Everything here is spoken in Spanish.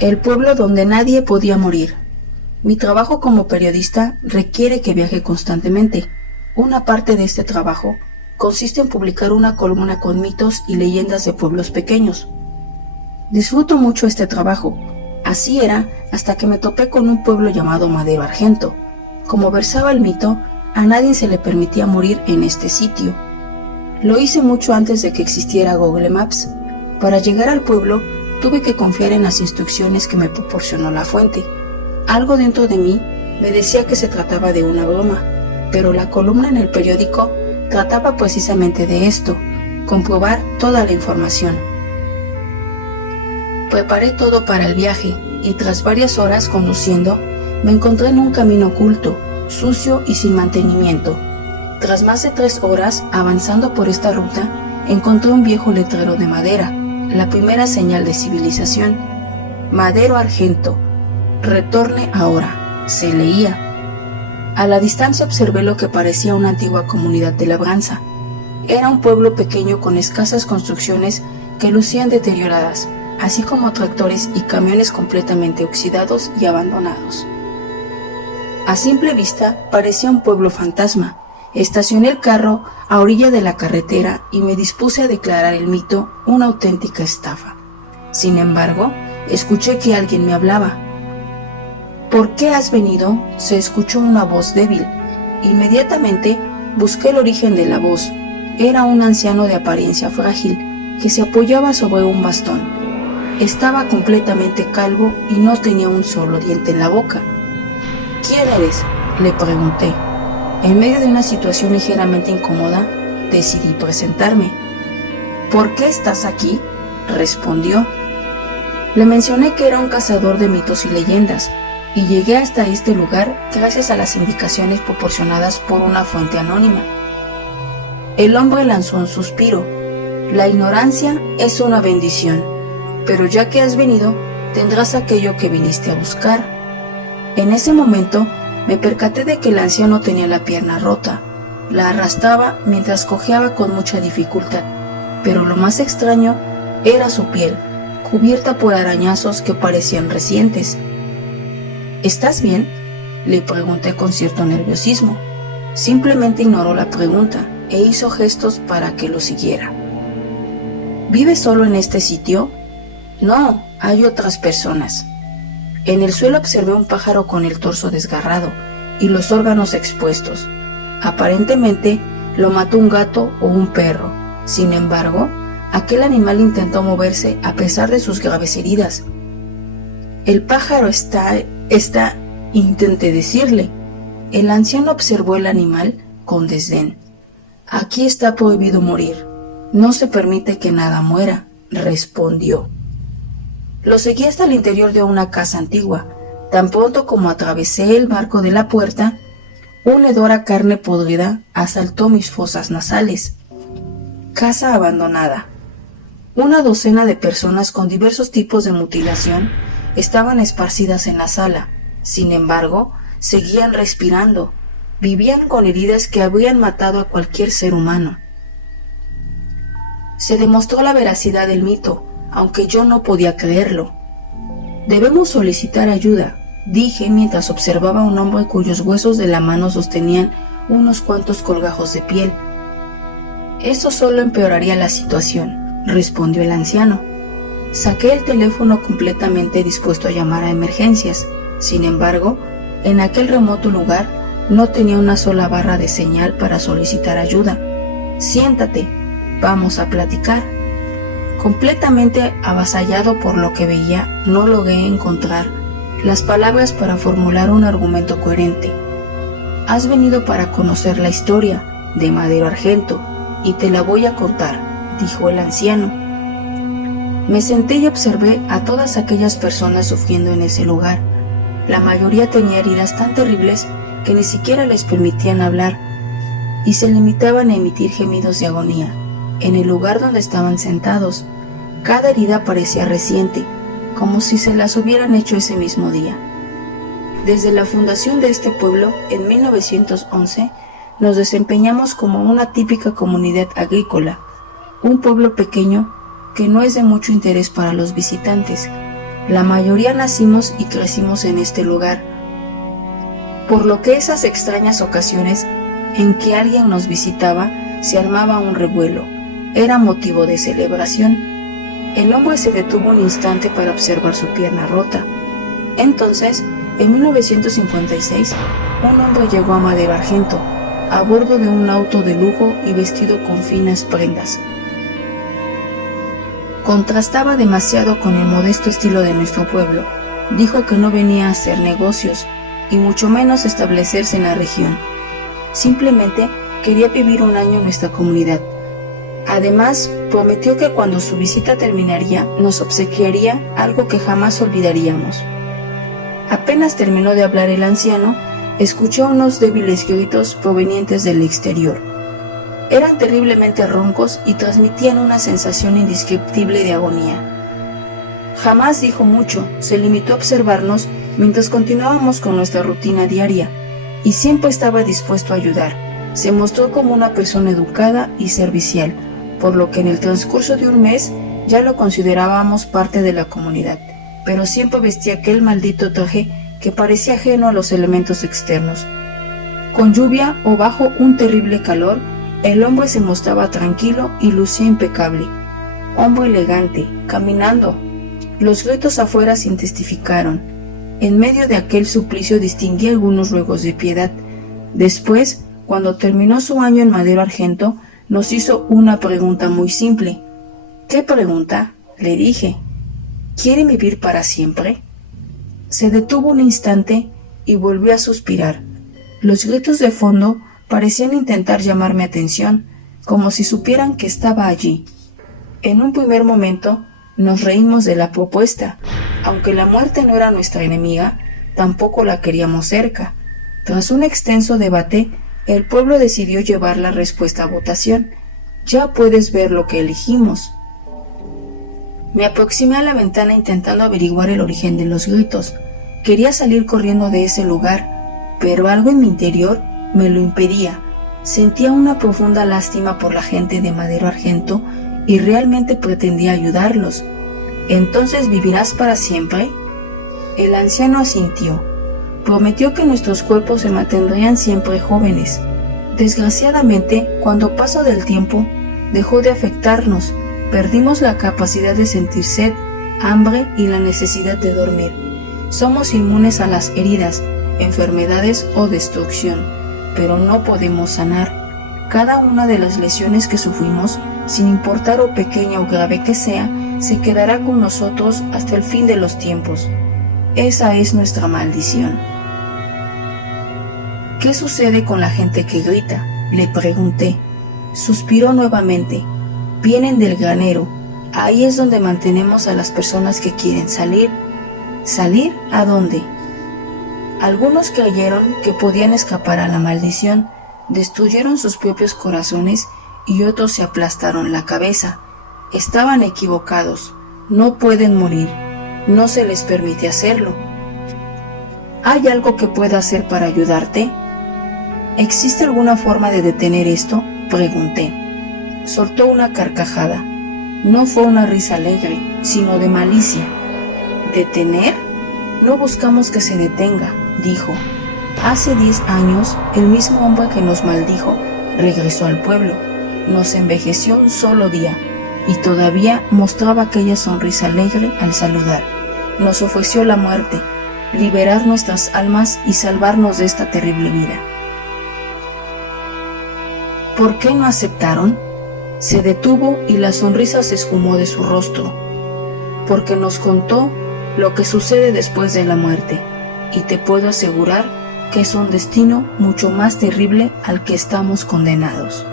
El pueblo donde nadie podía morir. Mi trabajo como periodista requiere que viaje constantemente. Una parte de este trabajo consiste en publicar una columna con mitos y leyendas de pueblos pequeños. Disfruto mucho este trabajo. Así era hasta que me topé con un pueblo llamado Madero Argento. Como versaba el mito, a nadie se le permitía morir en este sitio. Lo hice mucho antes de que existiera Google Maps. Para llegar al pueblo, tuve que confiar en las instrucciones que me proporcionó la fuente. Algo dentro de mí me decía que se trataba de una broma, pero la columna en el periódico trataba precisamente de esto, comprobar toda la información. Preparé todo para el viaje y tras varias horas conduciendo, me encontré en un camino oculto, sucio y sin mantenimiento. Tras más de 3 horas avanzando por esta ruta, encontré un viejo letrero de madera, la primera señal de civilización. Madero Argento, retorne ahora, se leía. A la distancia observé lo que parecía una antigua comunidad de labranza. Era un pueblo pequeño con escasas construcciones que lucían deterioradas, así como tractores y camiones completamente oxidados y abandonados. A simple vista parecía un pueblo fantasma. Estacioné el carro a orilla de la carretera y me dispuse a declarar el mito una auténtica estafa. Sin embargo, escuché que alguien me hablaba. ¿Por qué has venido?, se escuchó una voz débil. Inmediatamente busqué el origen de la voz. Era un anciano de apariencia frágil que se apoyaba sobre un bastón. Estaba completamente calvo y no tenía un solo diente en la boca. ¿Quién eres?, le pregunté. En medio de una situación ligeramente incómoda, decidí presentarme. ¿Por qué estás aquí?, respondió. Le mencioné que era un cazador de mitos y leyendas, y llegué hasta este lugar gracias a las indicaciones proporcionadas por una fuente anónima. El hombre lanzó un suspiro. La ignorancia es una bendición, pero ya que has venido, tendrás aquello que viniste a buscar. En ese momento, me percaté de que el anciano tenía la pierna rota. La arrastraba mientras cojeaba con mucha dificultad, pero lo más extraño era su piel, cubierta por arañazos que parecían recientes. ¿Estás bien?, le pregunté con cierto nerviosismo. Simplemente ignoró la pregunta e hizo gestos para que lo siguiera. ¿Vives solo en este sitio? No, hay otras personas. En el suelo observé un pájaro con el torso desgarrado y los órganos expuestos. Aparentemente lo mató un gato o un perro. Sin embargo, aquel animal intentó moverse a pesar de sus graves heridas. El pájaro está, intenté decirle. El anciano observó el animal con desdén. Aquí está prohibido morir. No se permite que nada muera, respondió. Lo seguí hasta el interior de una casa antigua. Tan pronto como atravesé el marco de la puerta, una hedora carne podrida asaltó mis fosas nasales. Casa abandonada. Una docena de personas con diversos tipos de mutilación estaban esparcidas en la sala. Sin embargo, seguían respirando. Vivían con heridas que habrían matado a cualquier ser humano. Se demostró la veracidad del mito, aunque yo no podía creerlo. Debemos solicitar ayuda, dije mientras observaba a un hombre cuyos huesos de la mano sostenían unos cuantos colgajos de piel. Eso solo empeoraría la situación, respondió el anciano. Saqué el teléfono completamente dispuesto a llamar a emergencias. Sin embargo, en aquel remoto lugar no tenía una sola barra de señal para solicitar ayuda. Siéntate, vamos a platicar. Completamente avasallado por lo que veía, no logré encontrar las palabras para formular un argumento coherente. Has venido para conocer la historia de Madero Argento y te la voy a contar, dijo el anciano. Me senté y observé a todas aquellas personas sufriendo en ese lugar. La mayoría tenía heridas tan terribles que ni siquiera les permitían hablar y se limitaban a emitir gemidos de agonía. En el lugar donde estaban sentados, cada herida parecía reciente, como si se las hubieran hecho ese mismo día. Desde la fundación de este pueblo, en 1911, nos desempeñamos como una típica comunidad agrícola, un pueblo pequeño que no es de mucho interés para los visitantes. La mayoría nacimos y crecimos en este lugar, por lo que esas extrañas ocasiones en que alguien nos visitaba se armaba un revuelo, era motivo de celebración. El hombre se detuvo un instante para observar su pierna rota. Entonces, en 1956, un hombre llegó a Madero Argento, a bordo de un auto de lujo y vestido con finas prendas. Contrastaba demasiado con el modesto estilo de nuestro pueblo. Dijo que no venía a hacer negocios, y mucho menos establecerse en la región. Simplemente quería vivir un año en nuestra comunidad. Además, prometió que cuando su visita terminaría, nos obsequiaría algo que jamás olvidaríamos. Apenas terminó de hablar el anciano, escuchó unos débiles gritos provenientes del exterior. Eran terriblemente roncos y transmitían una sensación indescriptible de agonía. Jamás dijo mucho, se limitó a observarnos mientras continuábamos con nuestra rutina diaria, y siempre estaba dispuesto a ayudar. Se mostró como una persona educada y servicial, por lo que en el transcurso de un mes ya lo considerábamos parte de la comunidad, pero siempre vestía aquel maldito traje que parecía ajeno a los elementos externos. Con lluvia o bajo un terrible calor, el hombre se mostraba tranquilo y lucía impecable. Hombre elegante, caminando. Los gritos afuera se intensificaron. En medio de aquel suplicio distinguí algunos ruegos de piedad. Después, cuando terminó su año en Madero Argento, nos hizo una pregunta muy simple. ¿Qué pregunta?, le dije. ¿Quiere vivir para siempre? Se detuvo un instante y volvió a suspirar. Los gritos de fondo parecían intentar llamar mi atención, como si supieran que estaba allí. En un primer momento nos reímos de la propuesta. Aunque la muerte no era nuestra enemiga, tampoco la queríamos cerca. Tras un extenso debate, el pueblo decidió llevar la respuesta a votación. Ya puedes ver lo que elegimos. Me aproximé a la ventana intentando averiguar el origen de los gritos. Quería salir corriendo de ese lugar, pero algo en mi interior me lo impedía. Sentía una profunda lástima por la gente de Madero Argento y realmente pretendía ayudarlos. ¿Entonces vivirás para siempre? El anciano asintió. Prometió que nuestros cuerpos se mantendrían siempre jóvenes. Desgraciadamente, cuando pasó del tiempo, dejó de afectarnos. Perdimos la capacidad de sentir sed, hambre y la necesidad de dormir. Somos inmunes a las heridas, enfermedades o destrucción, pero no podemos sanar. Cada una de las lesiones que sufrimos, sin importar o pequeña o grave que sea, se quedará con nosotros hasta el fin de los tiempos. Esa es nuestra maldición. ¿Qué sucede con la gente que grita?, le pregunté. Suspiró nuevamente. Vienen del granero. Ahí es donde mantenemos a las personas que quieren salir. ¿Salir a dónde? Algunos creyeron que podían escapar a la maldición, destruyeron sus propios corazones y otros se aplastaron la cabeza. Estaban equivocados. No pueden morir. No se les permite hacerlo. ¿Hay algo que pueda hacer para ayudarte? ¿Existe alguna forma de detener esto?, pregunté. Soltó una carcajada. No fue una risa alegre, sino de malicia. ¿Detener? No buscamos que se detenga, dijo. Hace 10 años, el mismo hombre que nos maldijo regresó al pueblo. Nos envejeció un solo día y todavía mostraba aquella sonrisa alegre al saludar. Nos ofreció la muerte, liberar nuestras almas y salvarnos de esta terrible vida. ¿Por qué no aceptaron? Se detuvo y la sonrisa se esfumó de su rostro. Porque nos contó lo que sucede después de la muerte, y te puedo asegurar que es un destino mucho más terrible al que estamos condenados.